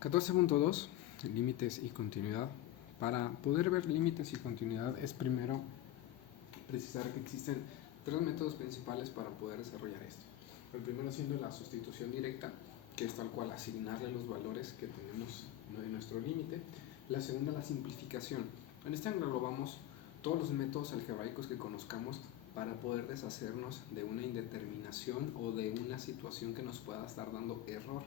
14.2, límites y continuidad. Para poder ver límites y continuidad es primero precisar que existen tres métodos principales para poder desarrollar esto. El primero siendo la sustitución directa, que es tal cual asignarle los valores que tenemos en nuestro límite. La segunda, la simplificación. En este englobamos todos los métodos algebraicos que conozcamos para poder deshacernos de una indeterminación o de una situación que nos pueda estar dando error.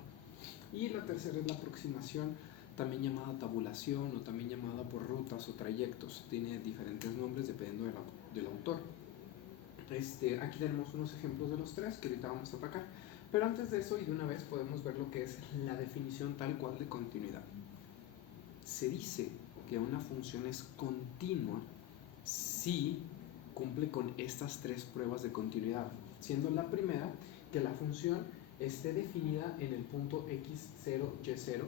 Y la tercera es la aproximación, también llamada tabulación o también llamada por rutas o trayectos. Tiene diferentes nombres dependiendo del autor. Aquí tenemos unos ejemplos de los tres que ahorita vamos a atacar. Pero antes de eso y de una vez podemos ver lo que es la definición tal cual de continuidad. Se dice que una función es continua si cumple con estas tres pruebas de continuidad, siendo la primera que la función esté definida en el punto x0, y0,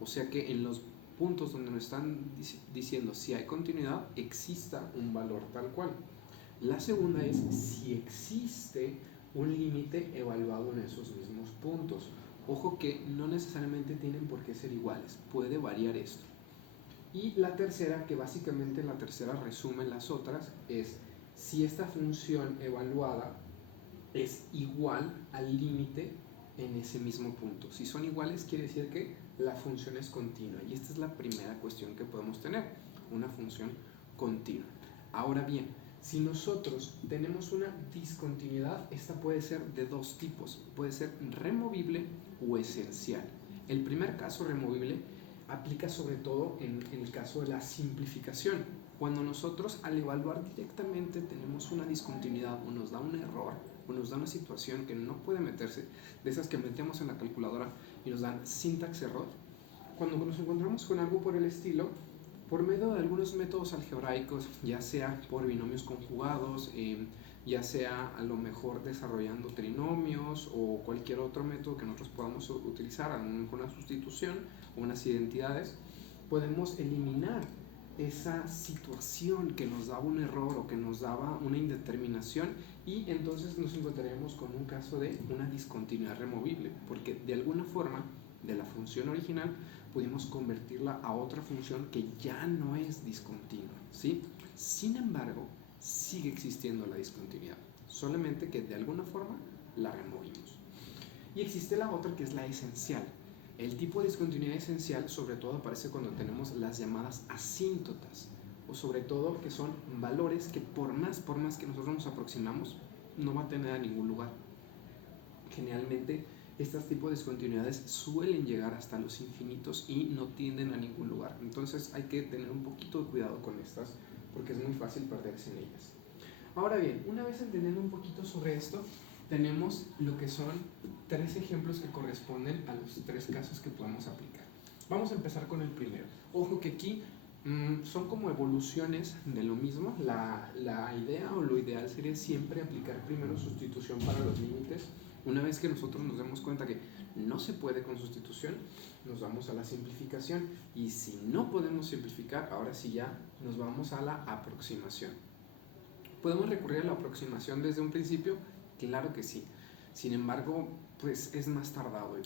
o sea que en los puntos donde nos están diciendo si hay continuidad, exista un valor tal cual. La segunda es si existe un límite evaluado en esos mismos puntos. Ojo que no necesariamente tienen por qué ser iguales, puede variar esto. Y la tercera, que básicamente la tercera resume las otras, es si esta función evaluada es igual al límite en ese mismo punto. Si son iguales, quiere decir que la función es continua. Y esta es la primera cuestión que podemos tener, una función continua. Ahora bien, si nosotros tenemos una discontinuidad, esta puede ser de dos tipos. Puede ser removible o esencial. El primer caso, removible, aplica sobre todo en el caso de la simplificación. Cuando nosotros al evaluar directamente tenemos una discontinuidad o nos da un error o nos da una situación que no puede meterse, de esas que metemos en la calculadora y nos dan syntax error, cuando nos encontramos con algo por el estilo, por medio de algunos métodos algebraicos, ya sea por binomios conjugados, ya sea a lo mejor desarrollando trinomios o cualquier otro método que nosotros podamos utilizar, una sustitución o unas identidades, podemos eliminar esa situación que nos daba un error o que nos daba una indeterminación, y entonces nos encontraremos con un caso de una discontinuidad removible, porque de alguna forma de la función original pudimos convertirla a otra función que ya no es discontinua, ¿sí? Sin embargo, sigue existiendo la discontinuidad, solamente que de alguna forma la removimos. Y existe la otra, que es la esencial. El tipo de discontinuidad esencial sobre todo aparece cuando tenemos las llamadas asíntotas, o sobre todo que son valores que por más que nosotros nos aproximamos, no va a tener a ningún lugar. Generalmente estos tipos de discontinuidades suelen llegar hasta los infinitos y no tienden a ningún lugar. Entonces hay que tener un poquito de cuidado con estas, porque es muy fácil perderse en ellas. Ahora bien, una vez entendiendo un poquito sobre esto, tenemos lo que son tres ejemplos que corresponden a los tres casos que podemos aplicar. Vamos a empezar con el primero. Ojo que aquí son como evoluciones de lo mismo. La idea o lo ideal sería siempre aplicar primero sustitución para los límites. Una vez que nosotros nos demos cuenta que no se puede con sustitución, nos vamos a la simplificación, y si no podemos simplificar, ahora sí ya nos vamos a la aproximación. ¿Podemos recurrir a la aproximación desde un principio? Claro que sí. Sin embargo, pues es más tardado y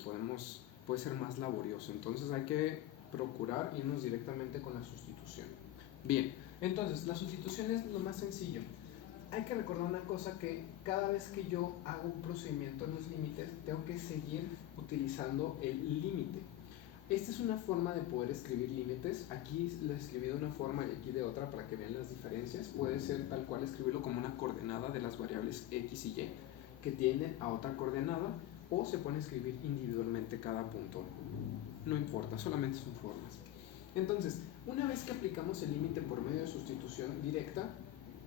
puede ser más laborioso. Entonces hay que procurar irnos directamente con la sustitución. Bien, entonces la sustitución es lo más sencillo. Hay que recordar una cosa, que cada vez que yo hago un procedimiento en los límites, tengo que seguir utilizando el límite. Esta es una forma de poder escribir límites. Aquí lo escribí de una forma y aquí de otra para que vean las diferencias. Puede ser tal cual escribirlo como una coordenada de las variables x y y que tienden a otra coordenada, o se puede escribir individualmente cada punto. No importa, solamente son formas. Entonces, una vez que aplicamos el límite por medio de sustitución directa,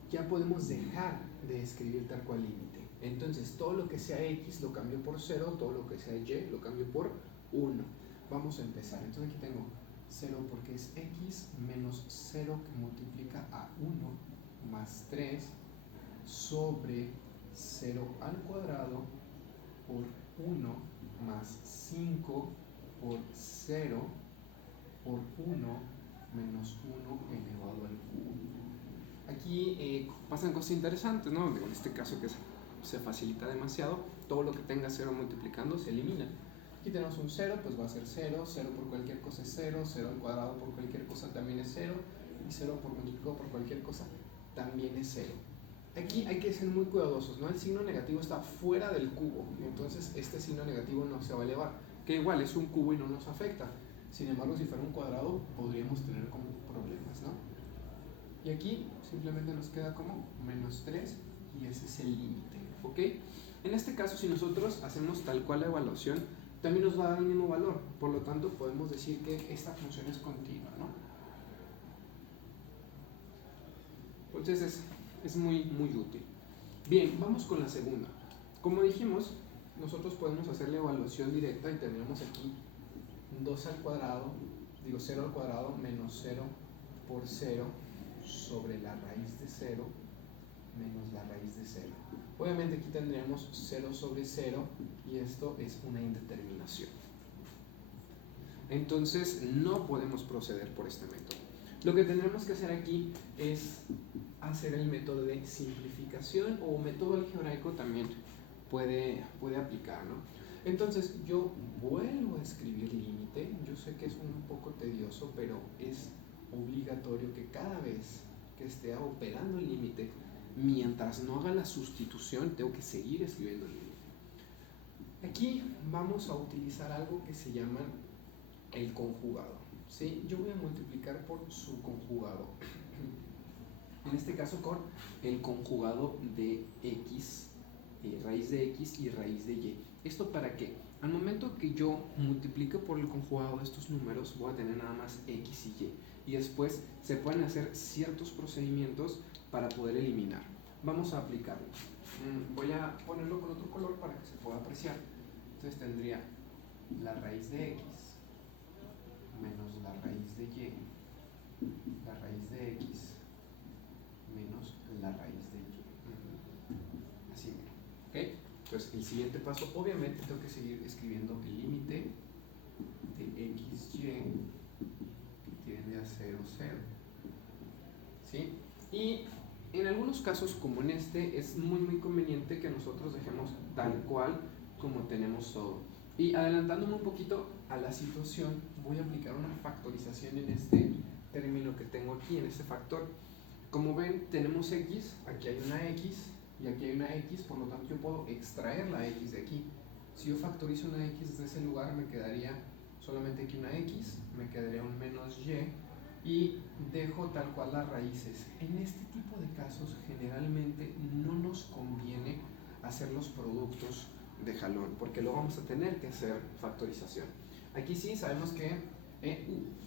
ya podemos dejar de escribir tal cual límite. Entonces, todo lo que sea x lo cambio por 0, todo lo que sea y lo cambio por 1. Vamos a empezar. Entonces aquí tengo 0 porque es x menos 0 que multiplica a 1 más 3 sobre 0 al cuadrado por 1 más 5 por 0 por 1 menos 1 elevado al cubo. Aquí pasan cosas interesantes, ¿no? En este caso que se facilita demasiado, todo lo que tenga 0 multiplicando se elimina. Aquí tenemos un 0, pues va a ser 0, 0 por cualquier cosa es 0, 0 al cuadrado por cualquier cosa también es 0, y 0 por multiplicado por cualquier cosa también es 0. Aquí hay que ser muy cuidadosos, ¿no? El signo negativo está fuera del cubo, entonces este signo negativo no se va a elevar, que igual es un cubo y no nos afecta. Sin embargo, si fuera un cuadrado, podríamos tener como problemas, ¿no? Y aquí simplemente nos queda como menos 3 y ese es el límite, ¿ok? En este caso, si nosotros hacemos tal cual la evaluación, también nos va a dar el mismo valor, por lo tanto podemos decir que esta función es continua, ¿no? Entonces es muy útil. Bien, vamos con la segunda. Como dijimos, nosotros podemos hacer la evaluación directa y tendremos aquí 2 al cuadrado, digo 0 al cuadrado menos 0 por 0 sobre la raíz de 0 menos la raíz de 0. Obviamente aquí tendríamos 0 sobre 0 y esto es una indeterminación. Entonces no podemos proceder por este método. Lo que tendremos que hacer aquí es hacer el método de simplificación o método algebraico también puede aplicar, ¿no? Entonces yo vuelvo a escribir límite. Yo sé que es un poco tedioso, pero es obligatorio que cada vez que esté operando el límite, mientras no haga la sustitución, tengo que seguir escribiendo el límite. Aquí vamos a utilizar algo que se llama el conjugado, ¿sí? Yo voy a multiplicar por su conjugado. En este caso con el conjugado de x, raíz de x y raíz de y. ¿Esto para qué? Al momento que yo multiplique por el conjugado de estos números, voy a tener nada más x y y. Y después se pueden hacer ciertos procedimientos para poder eliminar. Vamos a aplicarlo. Voy a ponerlo con otro color para que se pueda apreciar. Entonces tendría la raíz de x menos la raíz de y, la raíz de x menos la raíz de y. Así mismo. ¿Ok? Entonces, el siguiente paso, obviamente, tengo que seguir escribiendo el límite de xy que tiende a 0, 0. ¿Sí? Y en algunos casos, como en este, es muy conveniente que nosotros dejemos tal cual como tenemos todo. Y adelantándome un poquito a la situación, voy a aplicar una factorización en este término que tengo aquí, en este factor. Como ven, tenemos x, aquí hay una x y aquí hay una x, por lo tanto yo puedo extraer la x de aquí. Si yo factorizo una x desde ese lugar, me quedaría solamente aquí una x, me quedaría un menos y dejo tal cual las raíces. En este tipo de casos, generalmente no nos conviene hacer los productos de jalón, porque luego vamos a tener que hacer factorización. Aquí sí sabemos que,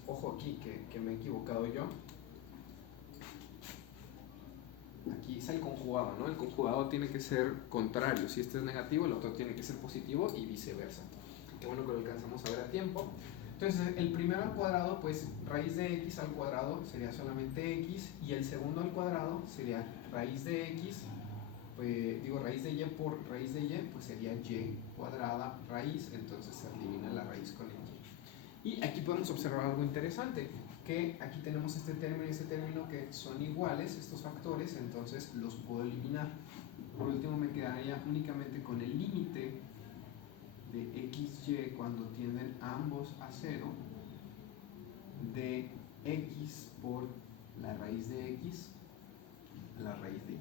ojo aquí, que me he equivocado yo. Aquí es el conjugado, ¿no? El conjugado tiene que ser contrario. Si este es negativo, el otro tiene que ser positivo y viceversa. Qué bueno que lo alcanzamos a ver a tiempo. Entonces, el primero al cuadrado, pues raíz de x al cuadrado sería solamente x, y el segundo al cuadrado sería raíz de x, pues digo raíz de y por raíz de y, pues sería y cuadrada raíz, entonces se elimina la raíz con el y. Y aquí podemos observar algo interesante, que aquí tenemos este término y este término que son iguales, estos factores, entonces los puedo eliminar. Por último me quedaría únicamente con el límite de xy cuando tienden ambos a 0 de x por la raíz de x a la raíz de y.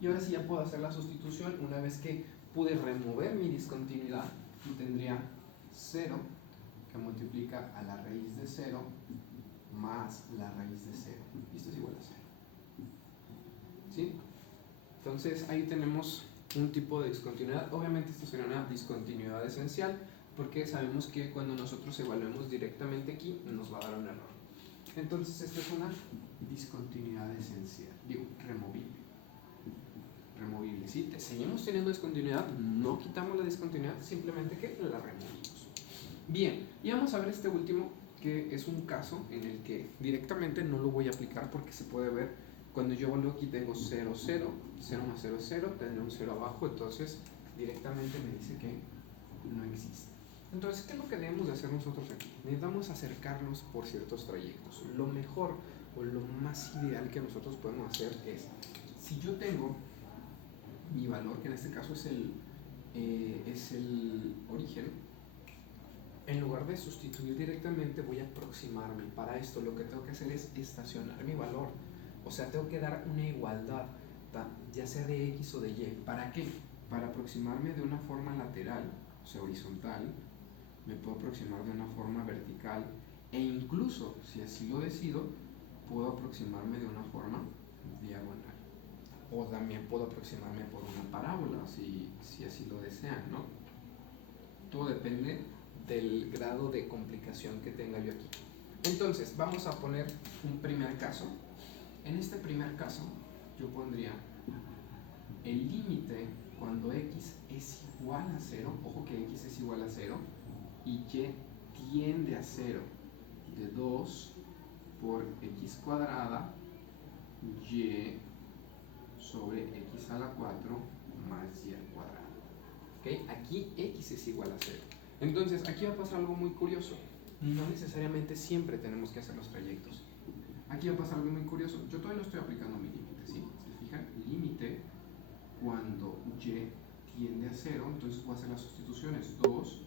Y ahora sí ya puedo hacer la sustitución una vez que pude remover mi discontinuidad y tendría 0 que multiplica a la raíz de 0 más la raíz de 0. Y esto es igual a 0. ¿Sí? Entonces ahí tenemos un tipo de discontinuidad. Obviamente esto sería una discontinuidad esencial, porque sabemos que cuando nosotros evaluemos directamente aquí nos va a dar un error. Entonces esta es una discontinuidad esencial, digo, removible. Removible, ¿sí? Seguimos teniendo discontinuidad, no quitamos la discontinuidad, simplemente que la removimos. Bien, y vamos a ver este último, que es un caso en el que directamente no lo voy a aplicar porque se puede ver cuando yo evalúo aquí tengo 0, 0, 0 más 0 es 0, tendré un 0 abajo, entonces directamente me dice que no existe. Entonces, ¿qué es lo que debemos de hacer nosotros aquí? Necesitamos acercarnos por ciertos trayectos. Lo mejor o lo más ideal que nosotros podemos hacer es, si yo tengo mi valor, que en este caso es el origen, en lugar de sustituir directamente, voy a aproximarme. Para esto lo que tengo que hacer es estacionar mi valor. O sea, tengo que dar una igualdad, ya sea de X o de Y. ¿Para qué? Para aproximarme de una forma lateral, o sea, horizontal, me puedo aproximar de una forma vertical, e incluso, si así lo decido, puedo aproximarme de una forma diagonal. O también puedo aproximarme por una parábola, si así lo desean, ¿no? Todo depende del grado de complicación que tenga yo aquí. Entonces, vamos a poner un primer caso. En este primer caso, yo pondría el límite cuando x es igual a 0, ojo que x es igual a 0, y y tiende a 0, de 2 por x cuadrada y sobre x a la 4 más y al cuadrado. ¿Okay? Aquí x es igual a 0. Entonces, aquí va a pasar algo muy curioso. No necesariamente siempre tenemos que hacer los trayectos. Aquí va a pasar algo muy curioso. Yo todavía no estoy aplicando mi límite, ¿sí? ¿Se fijan? Límite cuando y tiende a 0, entonces voy a hacer las sustituciones. 2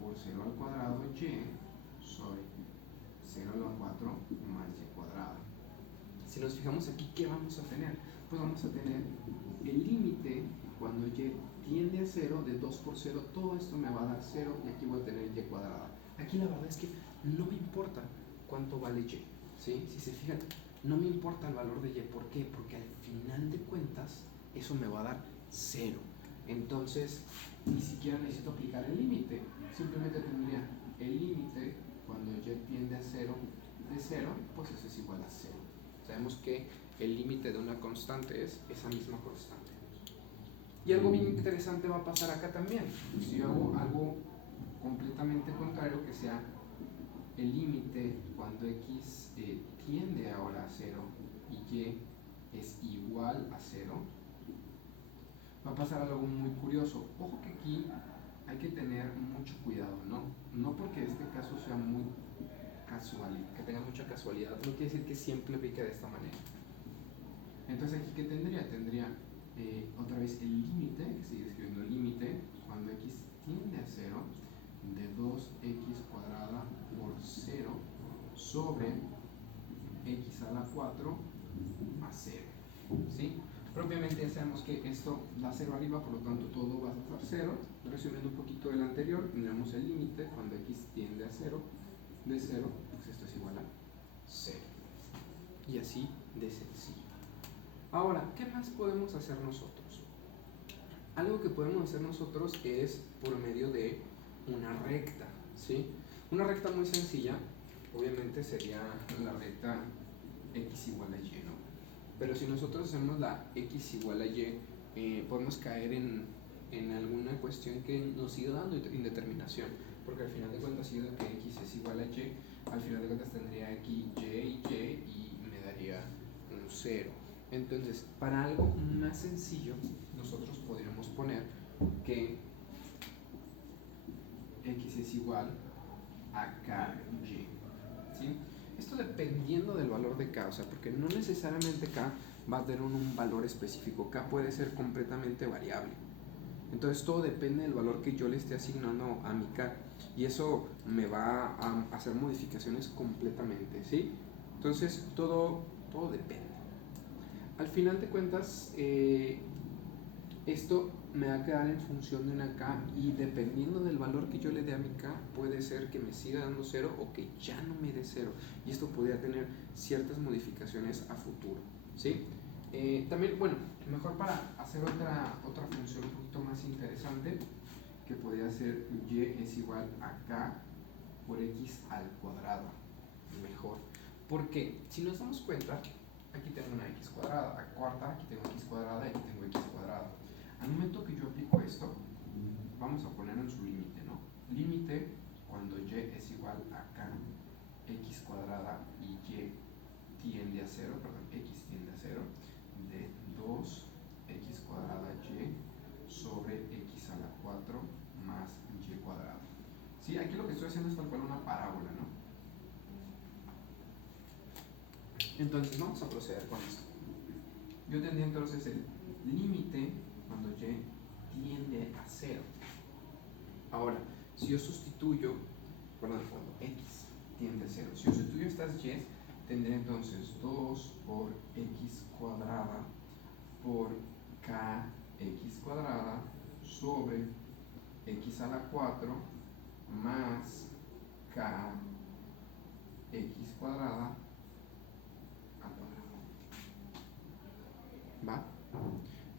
por 0 al cuadrado y sobre 0 a la 4 más y cuadrado. Si nos fijamos aquí, ¿qué vamos a tener? Pues vamos a tener el límite cuando y tiende a 0, de 2 por 0, todo esto me va a dar 0 y aquí voy a tener y cuadrada. Aquí la verdad es que no me importa cuánto vale y, ¿sí? Si se fijan, no me importa el valor de y. ¿Por qué? Porque al final de cuentas eso me va a dar 0. Entonces, ni siquiera necesito aplicar el límite. Simplemente tendría el límite cuando y tiende a 0 de 0, pues eso es igual a 0. Sabemos que el límite de una constante es esa misma constante. Y algo bien interesante va a pasar acá también. Si yo hago algo completamente contrario, que sea el límite cuando x tiende ahora a 0 y y es igual a 0, va a pasar algo muy curioso. Ojo que aquí hay que tener mucho cuidado, ¿no? No porque este caso sea muy casual, que tenga mucha casualidad, no quiere decir que siempre aplique de esta manera. Entonces aquí, ¿qué tendría? Tendría otra vez el límite, que sigue escribiendo el límite, cuando x tiende a 0, de 2x cuadrada por 0 sobre x a la 4 más 0, ¿sí? Propiamente ya sabemos que esto da 0 arriba, por lo tanto todo va a estar 0. Resumiendo un poquito del anterior, tendremos el límite cuando x tiende a 0, de 0, pues esto es igual a 0. Y así de sencillo. Ahora, ¿qué más podemos hacer nosotros? Algo que podemos hacer nosotros es por medio de una recta, ¿sí? Una recta muy sencilla, obviamente sería la recta x igual a y, ¿no? Pero si nosotros hacemos la x igual a y, podemos caer en alguna cuestión que nos siga dando indeterminación, porque al final de cuentas, si yo digo que x es igual a y, al final de cuentas tendría aquí y me daría un 0. Entonces, para algo más sencillo, nosotros podríamos poner que x es igual a ky, ¿sí? Esto dependiendo del valor de k, o sea, porque no necesariamente k va a tener un valor específico, k puede ser completamente variable. Entonces todo depende del valor que yo le esté asignando a mi k, y eso me va a hacer modificaciones completamente, ¿sí? Entonces todo depende. Al final de cuentas, esto me va a quedar en función de una k, y dependiendo del valor que yo le dé a mi k, puede ser que me siga dando 0 o que ya no me dé 0, y esto podría tener ciertas modificaciones a futuro, ¿sí? También, bueno, mejor para hacer otra función un poquito más interesante, que podría ser y es igual a k por x al cuadrado, mejor, porque si nos damos cuenta, aquí tengo una x cuadrada, a cuarta, aquí tengo x cuadrada y aquí tengo x cuadrada. Al momento que yo aplico esto, vamos a ponerlo en su límite, ¿no? Límite cuando y es igual a k x cuadrada y y tiende a 0, perdón, x tiende a 0, de 2x cuadrada y sobre x a la 4 más y cuadrada. Sí, aquí lo que estoy haciendo es tal cual una parábola, ¿no? Entonces vamos a proceder con esto. Yo tendría entonces el límite cuando y tiende a 0. Ahora, Si yo sustituyo, perdón, cuando x tiende a 0, si yo sustituyo estas y, tendré entonces 2 por x cuadrada por kx cuadrada sobre x a la 4 más kx cuadrada al cuadrado. ¿Va?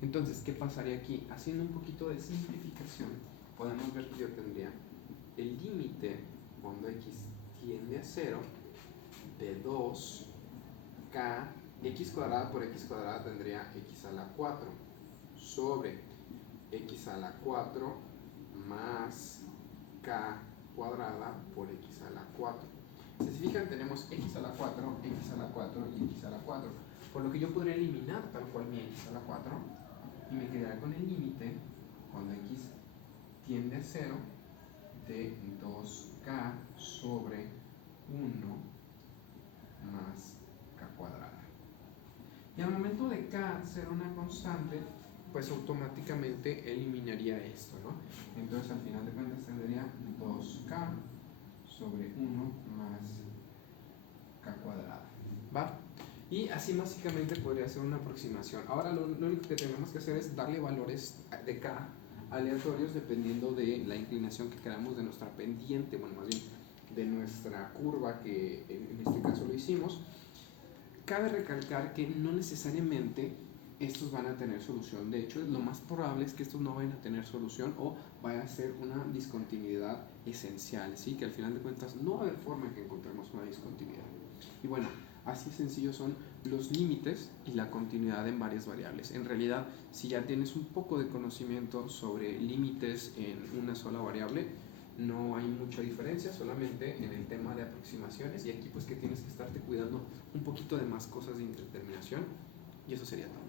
Entonces, ¿qué pasaría aquí? Haciendo un poquito de simplificación, podemos ver que yo tendría el límite cuando x tiende a 0 de 2k x cuadrada por x cuadrada tendría x a la 4 sobre x a la 4 más k cuadrada por x a la 4. Si se fijan, tenemos x a la 4, x a la 4 y x a la 4, por lo que yo podría eliminar tal cual mi x a la 4 y me quedaría con el límite cuando x tiende a 0 de 2k sobre 1 más k cuadrada. Y al momento de k ser una constante, pues automáticamente eliminaría esto, ¿no? Entonces al final de cuentas tendría 2k sobre 1 más k cuadrada, ¿va? Y así básicamente podría ser una aproximación. Ahora lo único que tenemos que hacer es darle valores de k aleatorios dependiendo de la inclinación que queramos de nuestra pendiente, bueno, más bien de nuestra curva, que en este caso lo hicimos. Cabe recalcar que no necesariamente estos van a tener solución. De hecho, lo más probable es que estos no vayan a tener solución o vaya a ser una discontinuidad esencial, ¿sí? Que al final de cuentas no va a haber forma en que encontremos una discontinuidad. Y bueno, así sencillo son los límites y la continuidad en varias variables. En realidad, si ya tienes un poco de conocimiento sobre límites en una sola variable, no hay mucha diferencia, solamente en el tema de aproximaciones, y aquí pues que tienes que estarte cuidando un poquito de más cosas de indeterminación, y eso sería todo.